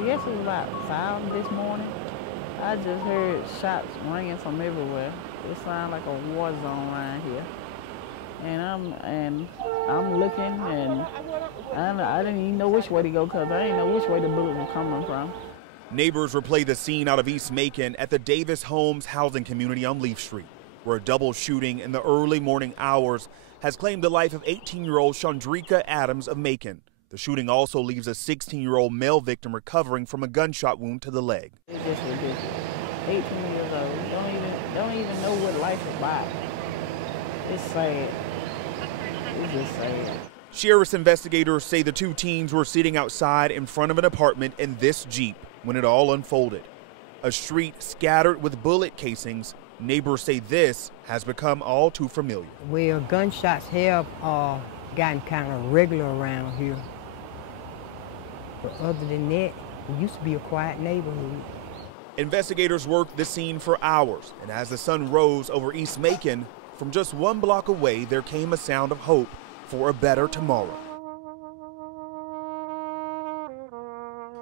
I guess it was about 5 this morning. I just heard shots ringing from everywhere. It sounded like a war zone around here. And I'm looking, and I didn't even know which way to go because I didn't know which way the bullets were coming from. Neighbors replay the scene out of East Macon at the Davis Homes housing community on Leaf Street, where a double shooting in the early morning hours has claimed the life of 18-year-old Chandrika Adams of Macon. The shooting also leaves a 16-year-old male victim recovering from a gunshot wound to the leg. It's just ridiculous. 18 years old, don't even know what life is about. It's sad. It's just sad. Sheriff's investigators say the two teens were sitting outside in front of an apartment in this Jeep when it all unfolded. A street scattered with bullet casings. Neighbors say this has become all too familiar. Well, gunshots have gotten kind of regular around here. But other than that, it used to be a quiet neighborhood. Investigators worked the scene for hours, and as the sun rose over East Macon, from just 1 block away, there came a sound of hope for a better tomorrow.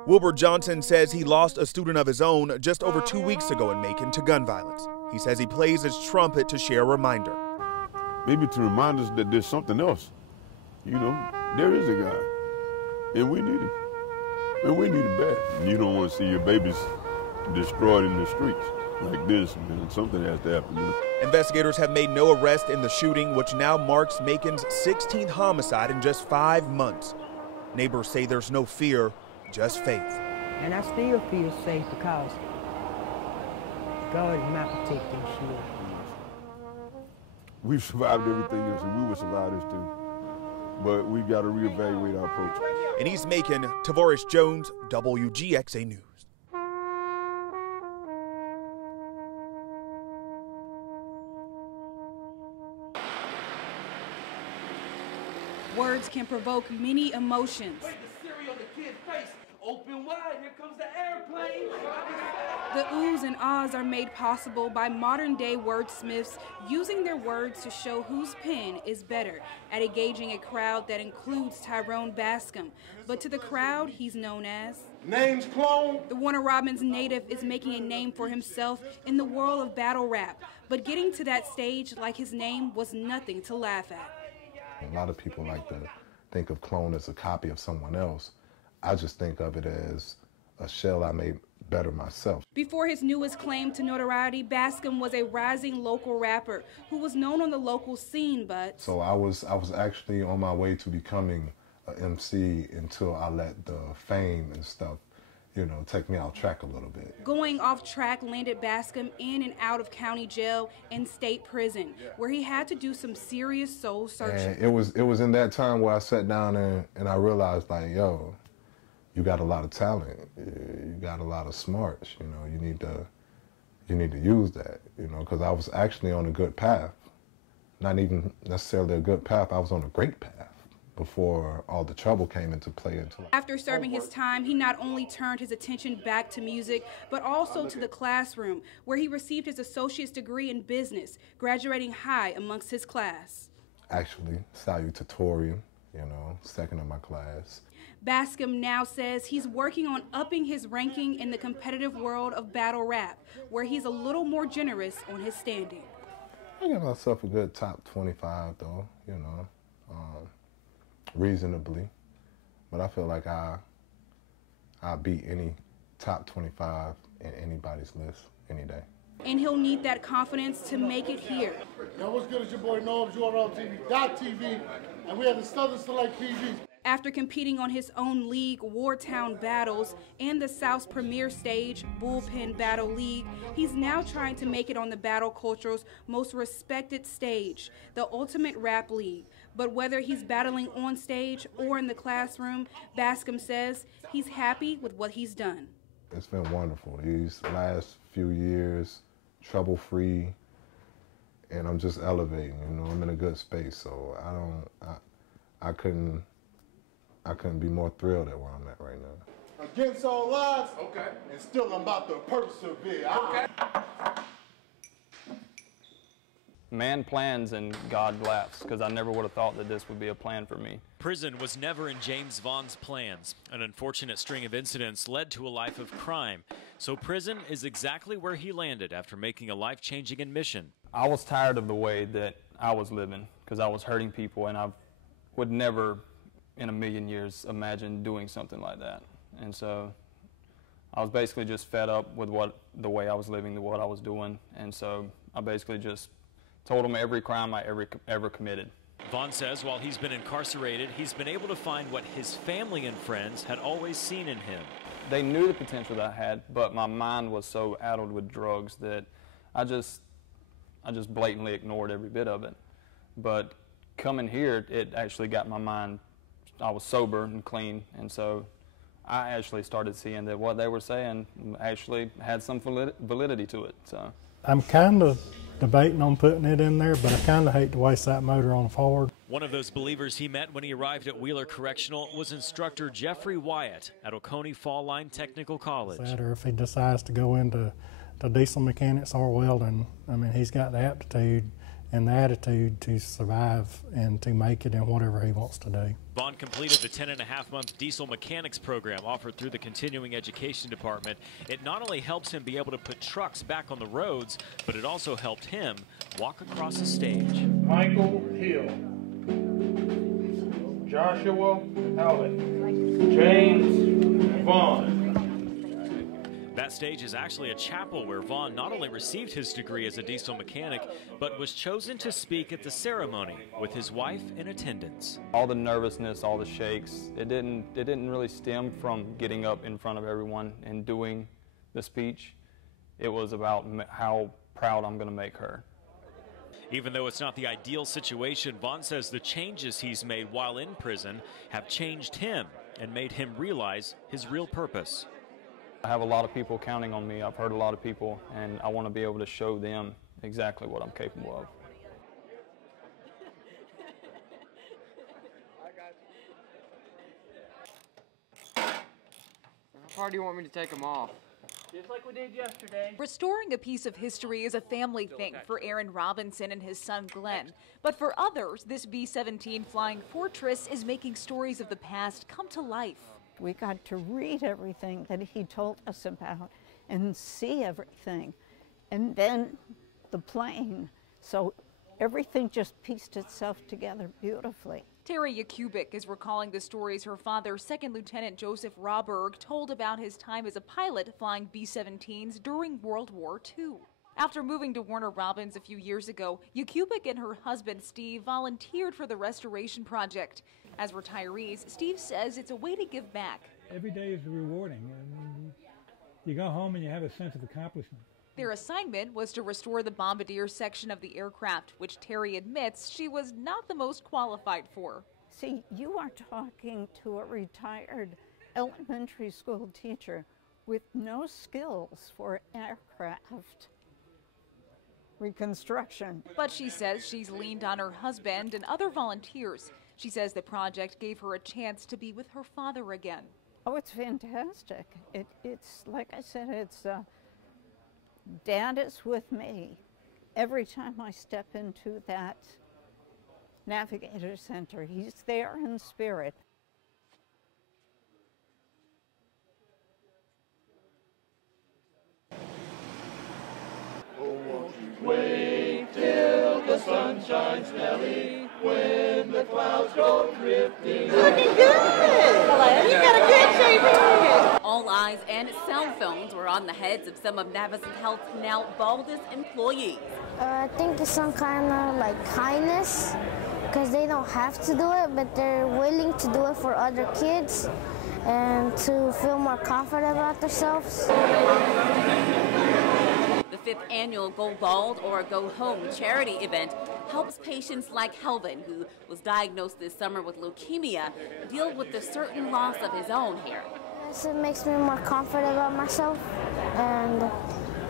Wilbur Johnson says he lost a student of his own just over 2 weeks ago in Macon to gun violence. He says he plays his trumpet to share a reminder. Maybe to remind us that there's something else. You know, there is a God, and we need him. And we need it bad. You don't want to see your babies destroyed in the streets like this, man. Something has to happen. Man. Investigators have made no arrest in the shooting, which now marks Macon's 16th homicide in just 5 months. Neighbors say there's no fear, just faith. And I still feel safe because God is my protecting shield. We've survived everything else, and we will survive this too. But we got to reevaluate our approach. In East Macon, Tavares Jones, WGXA News. Words can provoke many emotions. Wait, the cereal on the kid's face. Open wide, here comes the airplane. The oohs and ahs are made possible by modern-day wordsmiths using their words to show whose pen is better at engaging a crowd that includes Tyrone Bascom. But to the crowd, he's known as... Name's Clone. The Warner Robins native is making a name for himself in the world of battle rap. But getting to that stage like his name was nothing to laugh at. A lot of people like to think of Clone as a copy of someone else. I just think of it as a shell I made better myself. Before his newest claim to notoriety, Bascom was a rising local rapper who was known on the local scene, but... So I was actually on my way to becoming an MC until I let the fame and stuff, you know, take me off track a little bit. Going off track landed Bascom in and out of county jail and state prison, where he had to do some serious soul searching. And it was in that time where I sat down and I realized, like, yo, you got a lot of talent, you got a lot of smarts, you know, you need to use that, you know, because I was actually on a good path. Not even necessarily a good path, I was on a great path before all the trouble came into play. After serving his time, he not only turned his attention back to music, but also to the classroom, where he received his associate's degree in business, graduating high amongst his class. Actually, salutatorian, you know, second in my class. Bascom now says he's working on upping his ranking in the competitive world of battle rap, where he's a little more generous on his standing. I got myself a good top 25 though, you know, reasonably, but I feel like I beat any top 25 in anybody's list any day. And he'll need that confidence to make it here. Yo, what's good? It's your boy Norbs, URLTV.TV, and we have the Southern Select PG. After competing on his own league, Wartown Battles, and the South's premier stage, Bullpen Battle League, he's now trying to make it on the battle culture's most respected stage, the Ultimate Rap League. But whether he's battling on stage or in the classroom, Bascom says he's happy with what he's done. It's been wonderful. These last few years, trouble-free, and I'm just elevating, you know, I'm in a good space, so I couldn't be more thrilled at where I'm at right now. Against all odds, okay, and still I'm about to persevere. Okay. man plans and God laughs, because I never would have thought that this would be a plan for me. Prison was never in James Vaughn's plans. An unfortunate string of incidents led to a life of crime. So prison is exactly where he landed after making a life-changing admission. I was tired of the way that I was living, because I was hurting people, and I would never in a million years imagine doing something like that. And so I was basically just fed up with the way I was living, what I was doing, and so I basically just told him every crime I ever committed. Vaughn says while he's been incarcerated, he's been able to find what his family and friends had always seen in him. They knew the potential that I had, but my mind was so addled with drugs that I just blatantly ignored every bit of it. But coming here, it actually got my mind, I was sober and clean, and so I actually started seeing that what they were saying actually had some validity to it. So I'm kind of debating on putting it in there, but I kind of hate to waste that motor on a Ford. One of those believers he met when he arrived at Wheeler Correctional was instructor Jeffrey Wyatt at Oconee Fall Line Technical College. Or if he decides to go into diesel mechanics or welding, I mean, he's got the aptitude and the attitude to survive and to make it in whatever he wants to do. Vaughn completed the 10.5-month diesel mechanics program offered through the Continuing Education Department. It not only helps him be able to put trucks back on the roads, but it also helped him walk across the stage. Michael Hill, Joshua Howlett, James Vaughn. That stage is actually a chapel where Vaughn not only received his degree as a diesel mechanic, but was chosen to speak at the ceremony with his wife in attendance. All the nervousness, all the shakes, it didn't really stem from getting up in front of everyone and doing the speech. It was about how proud I'm going to make her. Even though it's not the ideal situation, Vaughn says the changes he's made while in prison have changed him and made him realize his real purpose. I have a lot of people counting on me. I've hurt a lot of people, and I want to be able to show them exactly what I'm capable of. How far do you want me to take them off? Just like we did yesterday. Restoring a piece of history is a family thing for Aaron Robinson and his son Glenn. But for others, this B-17 Flying Fortress is making stories of the past come to life. We got to read everything that he told us about and see everything. And then the plane. So everything just pieced itself together beautifully. Terry Yakubik is recalling the stories her father, 2nd Lieutenant Joseph Rawberg, told about his time as a pilot flying B-17s during World War II. After moving to Warner Robins a few years ago, Yakubik and her husband, Steve, volunteered for the restoration project. As retirees, Steve says it's a way to give back. Every day is rewarding. You go home and you have a sense of accomplishment. Their assignment was to restore the bombardier section of the aircraft, which Terry admits she was not the most qualified for. See, you are talking to a retired elementary school teacher with no skills for aircraft reconstruction. But she says she's leaned on her husband and other volunteers. She says the project gave her a chance to be with her father again. Oh, it's fantastic. It's like I said, it's Dad is with me every time I step into that Navigator Center. He's there in spirit. Wait till the sun shines, Nelly, when the clouds go drifting. Looking good! You got a good shape here! All eyes and cell phones were on the heads of some of Navicent Health's now baldest employees. I think it's some kind of like kindness, because they don't have to do it, but they're willing to do it for other kids and to feel more confident about themselves. The 5th annual Go Bald or Go Home charity event helps patients like Helvin, who was diagnosed this summer with leukemia, deal with the certain loss of his own hair. It makes me more confident about myself and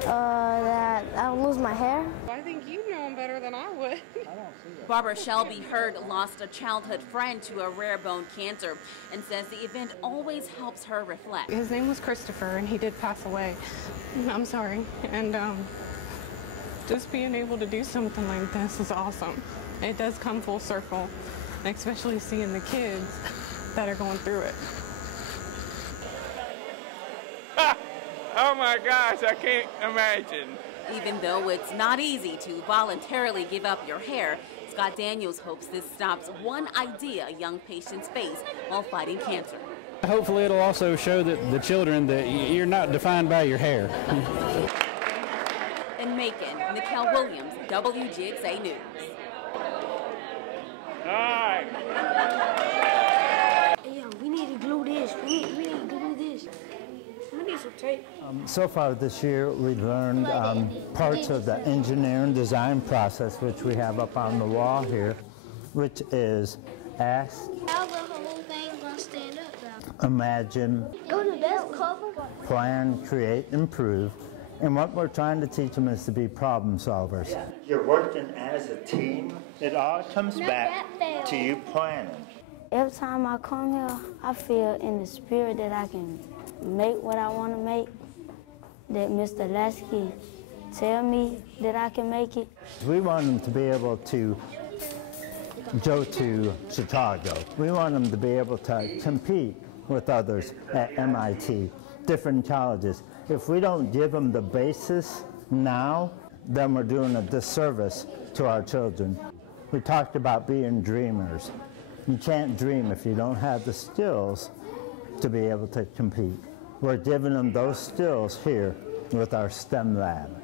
that I'll lose my hair. I think you know him better than I would. Barbara Shelby Hurd lost a childhood friend to a rare bone cancer and says the event always helps her reflect. His name was Christopher, and he did pass away. I'm sorry. And Just being able to do something like this is awesome. It does come full circle, especially seeing the kids that are going through it. Oh my gosh, I can't imagine. Even though it's not easy to voluntarily give up your hair, Scott Daniels hopes this stops one idea young patients face while fighting cancer. Hopefully it'll also show the children that you're not defined by your hair. In Macon, Nicole Williams, WGXA News. All right. Hey, yo, we need to glue this. We need to glue this. We need some tape. So far this year, we've learned parts of the engineering design process, which we have up on the wall here, which is ask, How the whole thing gonna stand up now? imagine, plan, create, improve. And what we're trying to teach them is to be problem solvers. You're working as a team. It all comes back to you planning. Every time I come here, I feel in the spirit that I can make what I want to make, that Mr. Lasky tell me that I can make it. We want them to be able to go to Chicago. We want them to be able to compete with others at MIT, different colleges. If we don't give them the basis now, then we're doing a disservice to our children. We talked about being dreamers. You can't dream if you don't have the skills to be able to compete. We're giving them those skills here with our STEM lab.